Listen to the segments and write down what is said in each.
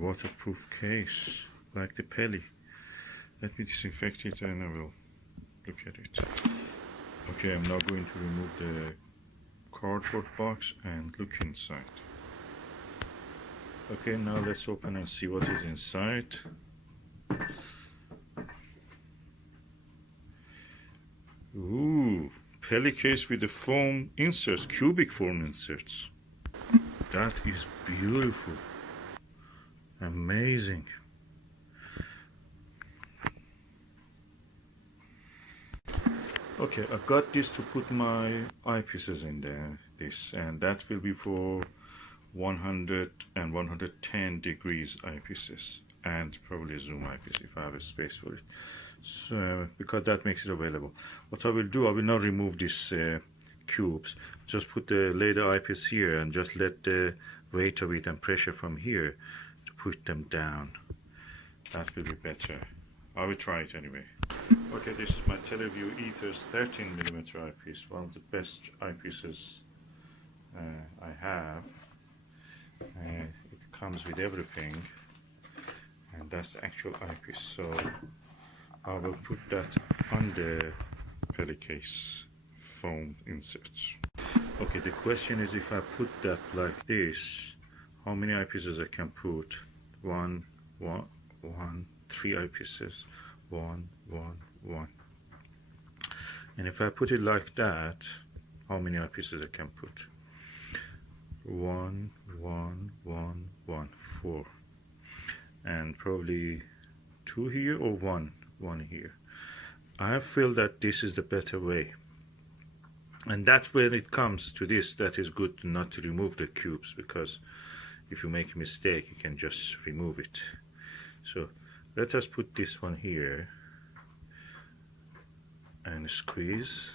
waterproof case, like the Peli. Let me disinfect it and I will look at it. Okay, I'm now going to remove the cardboard box and look inside. Okay, now let's open and see what is inside. Ooh, Peli case with the foam inserts, cubic foam inserts. That is beautiful. Amazing. Okay, I got this to put my eyepieces in there, and that will be for 100 and 110 degrees eyepieces, and probably a zoom eyepiece if I have a space for it. So, because that makes it available. What I will do, I will not remove these cubes, just put the laser eyepiece here and just let the weight of it and pressure from here to push them down. That will be better. I will try it anyway. Okay, this is my Televue Ethos 13mm eyepiece, one of the best eyepieces I have. It comes with everything, and that's the actual eyepiece. So I will put that on the Peli case foam inserts. Okay, the question is, if I put that like this, how many eyepieces I can put? Three eyepieces. One. And if I put it like that, how many eyepieces I can put? 1, 4. And probably 2 here or 1 here. I feel that this is the better way. And that's when it comes to this, that is good not to remove the cubes, because if you make a mistake, you can just remove it. So let us put this one here and squeeze.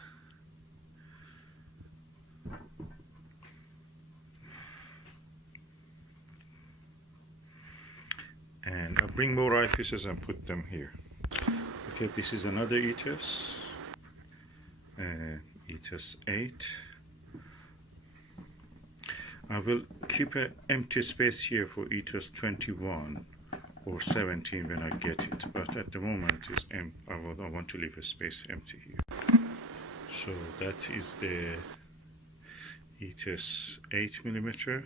And I'll bring more eyepieces and put them here. Okay, this is another Ethos. Ethos 8. I will keep an empty space here for Ethos 21 or 17 when I get it, but at the moment it's empty. I want to leave a space empty here. So that is the Ethos 8mm.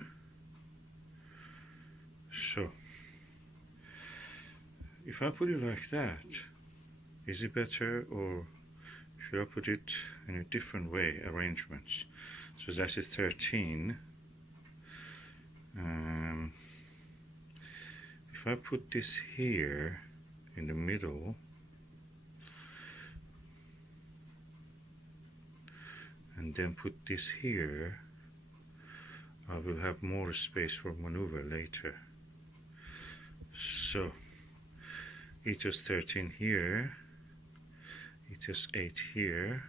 So if I put it like that, is it better, or should I put it in a different way, arrangements? So that is 13. If I put this here in the middle, and then put this here, I will have more space for maneuver later. So Ethos 13 here, Ethos 8 here,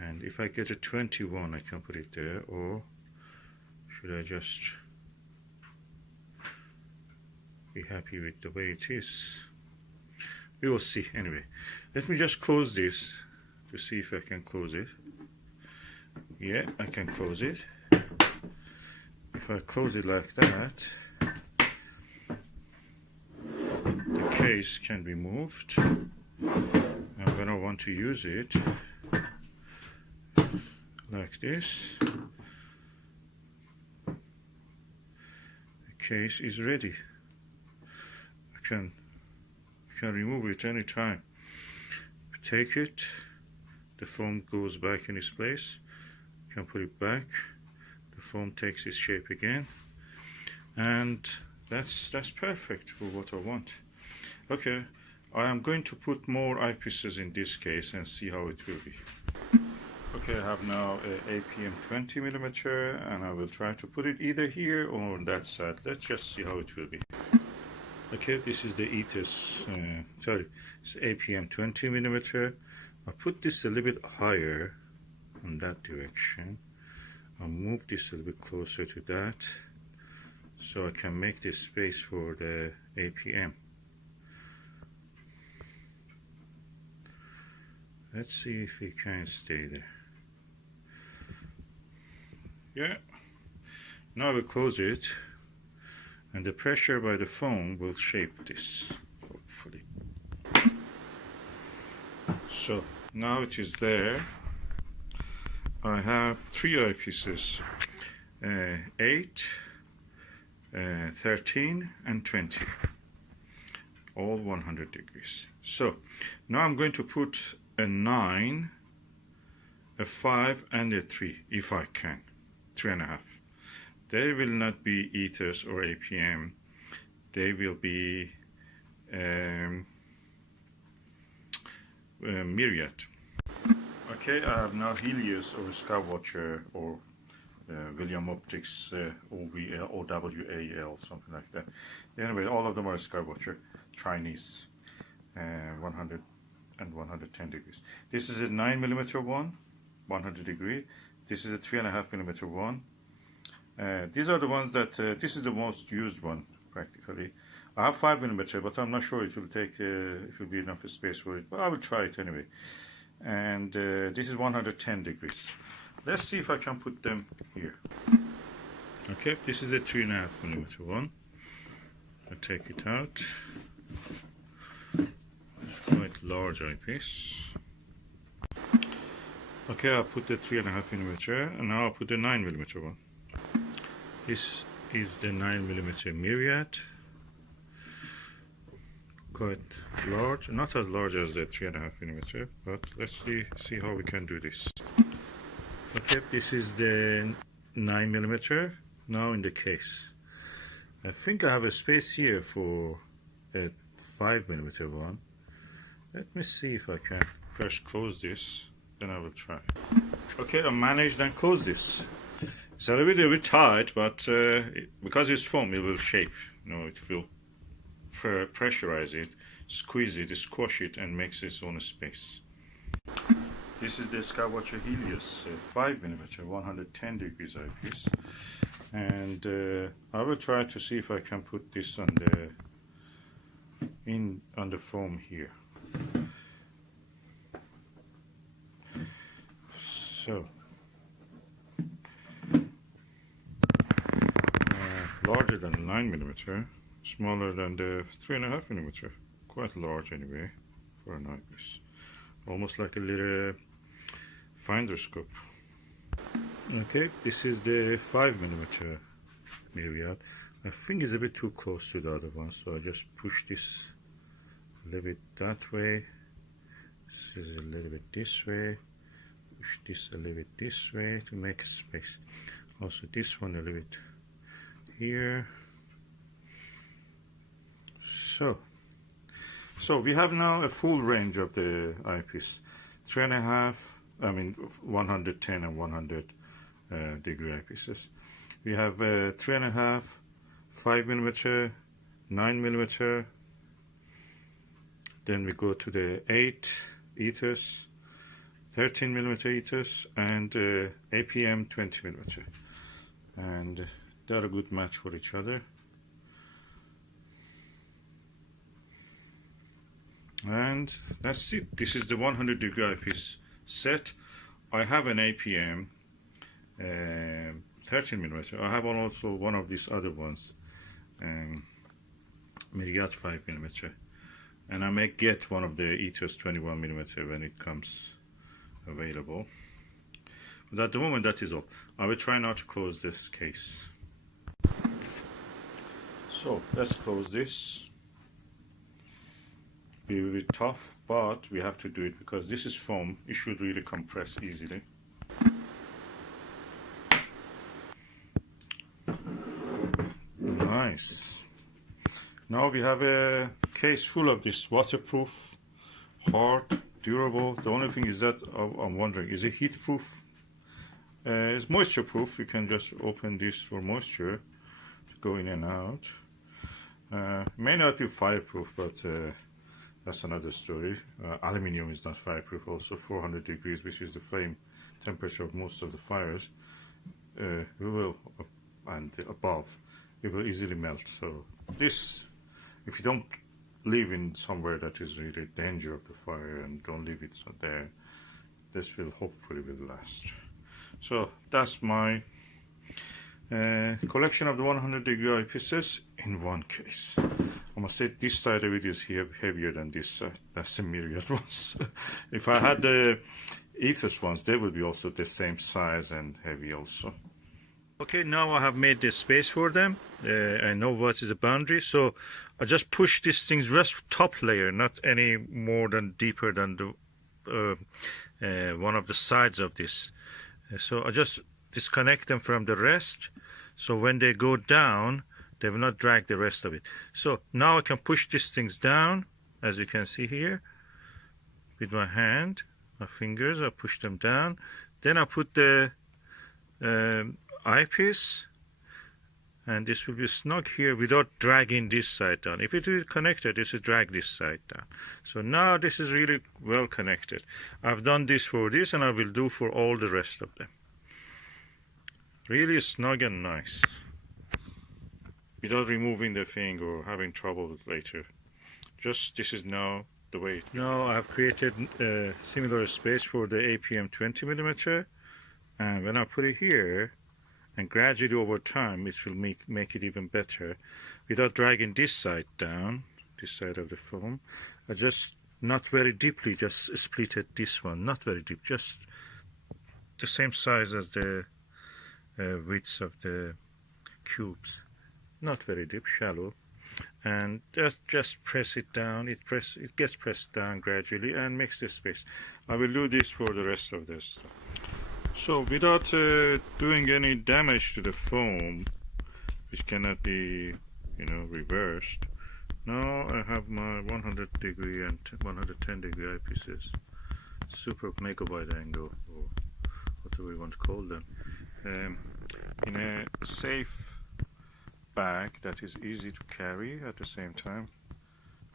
and if I get a 21, I can put it there, or should I just be happy with the way it is? We will see. Anyway, let me just close this to see if I can close it. Yeah, I can close it. If I close it like that, the case can be moved, and when I want to use it like this, the case is ready. I can remove it anytime. Take it, the foam goes back in its place. You can put it back, the foam takes its shape again, and that's perfect for what I want. Okay, I am going to put more eyepieces in this case and see how it will be. Okay, I have now a APM 20mm, and I will try to put it either here or on that side. Let's just see how it will be. Okay, this is the Ethos, it's APM 20mm. I'll put this a little bit higher in that direction. I'll move this a little bit closer to that, so I can make this space for the APM. Let's see if it can stay there. Yeah. Now I will close it, and the pressure by the foam will shape this, hopefully. So now it is there. I have 3 eyepieces, 8, 13 and 20, all 100 degrees. So now I'm going to put a 9, a 5 and a 3 if I can, 3.5. They will not be Ethos or APM, they will be Myriad. Okay, I have now Helios or Skywatcher or William Optics OVL, OWAL, something like that. Anyway, all of them are Skywatcher, Chinese, 100 and 110 degrees. This is a 9mm one, 100 degree. This is a 3.5mm one. These are the ones that, this is the most used one practically. I have 5mm, but I'm not sure it will take, it will be enough space for it, but I will try it anyway. And this is 110 degrees. Let's see if I can put them here. Okay, this is a 3.5mm one. I take it out. It's quite large eyepiece. Okay, I'll put the 3.5mm, and now I'll put the 9mm one. This is the 9mm Myriad. Quite large, not as large as the 3.5mm, but let's see how we can do this. Okay, this is the 9mm now in the case. I think I have a space here for a 5mm one. Let me see if I can first close this, then I will try. Okay, I managed and closed this. It's a little bit tight, but because it's foam, it will shape. You know, it will pressurize it, squeeze it, squash it, and makes its own space. This is the Skywatcher Helios 5mm 110 degrees eyepiece, and I will try to see if I can put this on the foam here. So larger than 9mm, smaller than the 3.5mm, quite large anyway for an eyepiece, almost like a little finder scope. Okay, this is the 5mm Myriad. I think it's a bit too close to the other one, so I just push this a little bit that way. This is a little bit this way. Push this a little bit this way to make space. Also this one a little bit here. So we have now a full range of the eyepiece. 3.5, I mean 110 and 100 degree eyepieces. We have 3.5, 5mm, 9mm. Then we go to the 8 Ethos, 13mm Ethos, and APM 20mm. And they're a good match for each other. And that's it. This is the 100 degree eyepiece set. I have an APM 13mm. I have also one of these other ones, Myriad 5mm, and I may get one of the Ethos 21mm when it comes available. But at the moment, that is all. I will try now to close this case. So let's close this. Be a bit tough, but we have to do it because this is foam. It should really compress easily. Nice. Now we have a case full of this waterproof, hard, durable. The only thing is that I'm wondering, is it heat proof? It's moisture proof. You can just open this for moisture to go in and out. May not be fireproof, but that's another story. Aluminium is not fireproof. Also 400 degrees, which is the flame temperature of most of the fires, and above, it will easily melt. So this, if you don't live in somewhere that is really danger of the fire and don't leave it there, this will hopefully will last. So that's my Collection of the 100-degree eyepieces in one case. I must say this side of it is heavier than this side. That's the Myriad ones. If I had the Ethos ones, they would be also the same size and heavy also. Okay, now I have made the space for them. I know what is the boundary, so I just push these things just top layer, not any more than deeper than the one of the sides of this. So I just disconnect them from the rest, so when they go down they will not drag the rest of it. So now I can push these things down, as you can see here, with my hand, my fingers. I push them down, then I put the eyepiece, and this will be snug here without dragging this side down. If it is connected, this will drag this side down. So now this is really well connected. I've done this for this, and I will do for all the rest of them. Really snug and nice, without removing the thing or having trouble later. Just this is now the way. Now I have created a similar space for the APM 20mm, and when I put it here, and gradually over time it will make it even better, without dragging this side down, this side of the foam. I just, not very deeply, just splitted this one, not very deep, just the same size as the widths of the cubes, not very deep, shallow, and just press it down. It gets pressed down gradually and makes this space. I will do this for the rest of this. So without doing any damage to the foam, which cannot be, reversed, now I have my 100-degree and 110-degree eyepieces, super mega wide angle, or whatever you want to call them, in a safe bag that is easy to carry at the same time,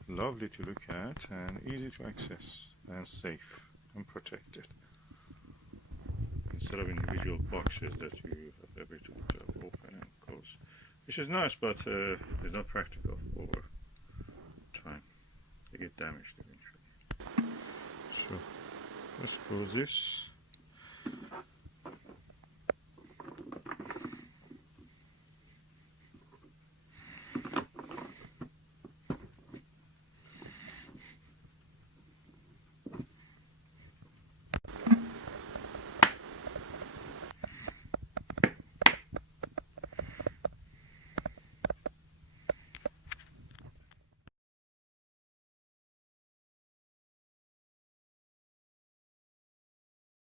lovely to look at and easy to access, and safe and protected, instead of individual boxes that you have every to open and close, which is nice, but it's not practical over time. They get damaged eventually. So let's close this.